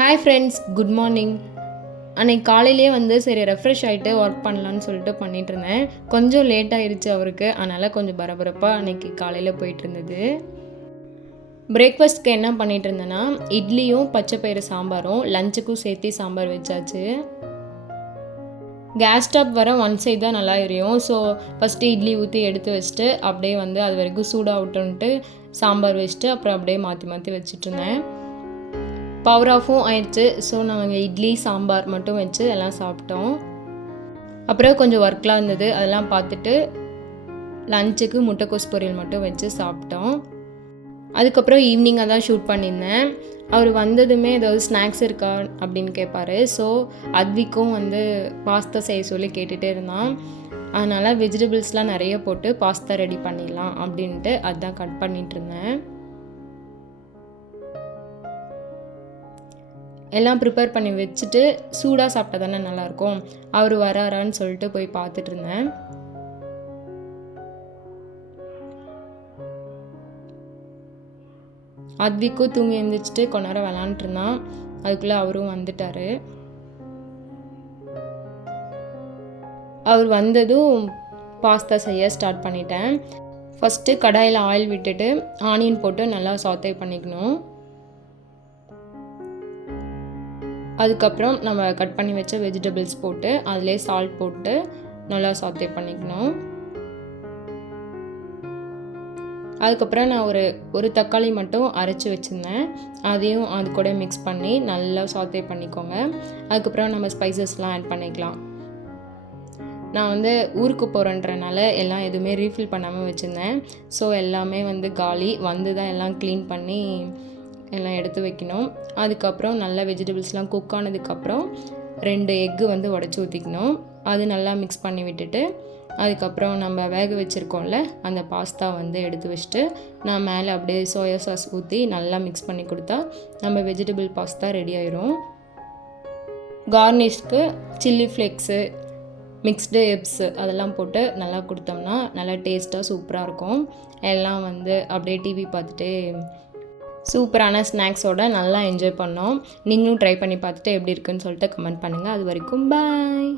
Hi friends good morning அன்னைக்கு காலையிலேயே வந்து சரி ரெஃப்ரெஷ் ஆகிட்டு ஒர்க் பண்ணலான்னு சொல்லிட்டு பண்ணிட்டு இருந்தேன். கொஞ்சம் லேட் ஆயிடுச்சு அவருக்கு. அதனால் கொஞ்சம் பரபரப்பாக அன்னைக்கு காலையில் போயிட்டு இருந்தது. பிரேக்ஃபாஸ்ட்க்கு என்ன பண்ணிட்டு இருந்தேன்னா இட்லியும் பச்சை பயிறு சாம்பாரும் லஞ்சுக்கும் சேர்த்து சாம்பார் வச்சாச்சு. கேஸ் ஸ்டவ் வர ஒன் சைடு தான் நல்லா எரியும். ஸோ ஃபஸ்ட்டு இட்லி ஊற்றி எடுத்து வச்சுட்டு அப்படியே வந்து அது வரைக்கும் சூடாக விட்டுன்ட்டு சாம்பார் வச்சுட்டு அப்புறம் அப்படியே மாற்றி மாற்றி வச்சுட்டு இருந்தேன். பவர் ஆஃபும் ஆயிடுச்சு. ஸோ நாங்கள் இட்லி சாம்பார் மட்டும் வச்சு எல்லாம் சாப்பிட்டோம். அப்புறம் கொஞ்சம் ஒர்க்லாம் இருந்தது. அதெல்லாம் பார்த்துட்டு லஞ்சுக்கு முட்டைக்கோஸ் பொரியல் மட்டும் வச்சு சாப்பிட்டோம். அதுக்கப்புறம் ஈவினிங்காக தான் ஷூட் பண்ணியிருந்தேன். அவர் வந்ததுமே ஏதாவது ஸ்நாக்ஸ் இருக்கா அப்படின்னு கேட்பாரு. ஸோ அத்விக்கும் வந்து பாஸ்தா செய்ய சொல்லி கேட்டுகிட்டே இருந்தான். அதனால் வெஜிடபிள்ஸ்லாம் நிறைய போட்டு பாஸ்தா ரெடி பண்ணிடலாம் அப்படின்ட்டு அதுதான் கட் பண்ணிகிட்டு இருந்தேன். எல்லாம் ப்ரிப்பேர் பண்ணி வச்சுட்டு சூடாக சாப்பிட்டா தானே நல்லாயிருக்கும். அவர் வராரான்னு சொல்லிட்டு போய் பார்த்துட்டு இருந்தேன். அத்விக்கும் தூங்கி எழுந்திரிச்சிட்டு கொஞ்ச நேரம் விளாண்டுருந்தான் அதுக்குள்ளே அவரும் வந்துட்டார். அவர் வந்ததும் பாஸ்தா செய்ய ஸ்டார்ட் பண்ணிட்டேன். ஃபஸ்ட்டு கடாயில் ஆயில் விட்டுட்டு ஆனியன் போட்டு நல்லா சாத்தே பண்ணிக்கணும். அதுக்கப்புறம் நம்ம கட் பண்ணி வச்ச வெஜிடபிள்ஸ் போட்டு அதிலே சால்ட் போட்டு நல்லா சாத்தே பண்ணிக்கணும். அதுக்கப்புறம் நான் ஒரு ஒரு தக்காளி மட்டும் அரைச்சி வச்சுருந்தேன். அதையும் அது கூட மிக்ஸ் பண்ணி நல்லா சாத்தே பண்ணிக்கோங்க. அதுக்கப்புறம் நம்ம ஸ்பைசஸ்லாம் ஆட் பண்ணிக்கலாம். நான் வந்து ஊருக்கு போகிறேன்றனால எல்லாம் எதுவுமே ரீஃபில் பண்ணாமல் வச்சுருந்தேன். ஸோ எல்லாமே வந்து காலி. வந்து தான் எல்லாம் க்ளீன் பண்ணி எல்லாம் எடுத்து வைக்கணும். அதுக்கப்புறம் நல்லா வெஜிடபிள்ஸ்லாம் குக் ஆனதுக்கப்புறம் ரெண்டு எக்கு வந்து உடச்சி ஊற்றிக்கணும் அது நல்லா மிக்ஸ் பண்ணி விட்டுட்டு அதுக்கப்புறம் நம்ம வேக வச்சுருக்கோம்ல அந்த பாஸ்தா வந்து எடுத்து வச்சுட்டு நான் மேலே அப்படியே சோயா சாஸ் ஊற்றி நல்லா மிக்ஸ் பண்ணி கொடுத்தா நம்ம வெஜிடபிள் பாஸ்தா ரெடி ஆயிரும். கார்னிஷ்க்கு சில்லி ஃப்ளேக்ஸு மிக்ஸ்டு எப்ஸு அதெல்லாம் போட்டு நல்லா கொடுத்தோம்னா நல்லா டேஸ்ட்டாக சூப்பராக இருக்கும். எல்லாம் வந்து அப்படியே டிவி பார்த்துட்டே சூப்பரான ஸ்நாக்ஸோட நல்லா என்ஜாய் பண்ணோம். நீங்களும் ட்ரை பண்ணி பார்த்துட்டு எப்படி இருக்குன்னு சொல்லிட்டு கமெண்ட் பண்ணுங்கள் அது வரைக்கும் பாய்